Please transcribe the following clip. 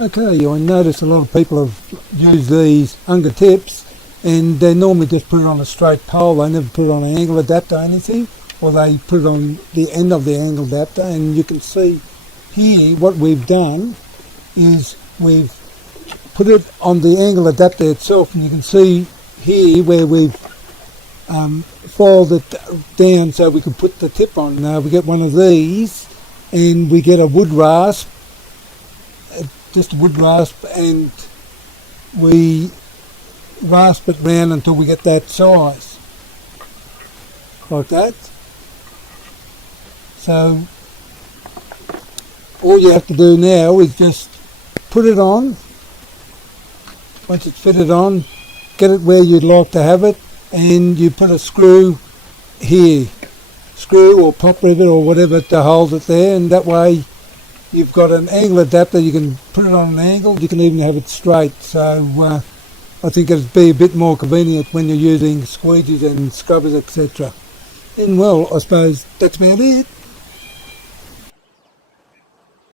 Okay, I notice a lot of people have used these Unger tips and they normally just put it on a straight pole. They never put it on an angle adapter or anything, or they put it on the end of the angle adapter. And you can see here what we've done is we've put it on the angle adapter itself, and you can see here where we've folded it down so we can put the tip on. Now we get one of these and we get a wood rasp, just a wood rasp, and we rasp it round until we get that size, like that. So all you have to do now is just put it on. Once it's fitted on, get it where you'd like to have it, and you put a screw here, screw or pop rivet or whatever to hold it there, and that way you've got an angle adapter. You can put it on an angle, you can even have it straight. So I think it'd be a bit more convenient when you're using squeegees and scrubbers, etc. And well, I suppose that's about it.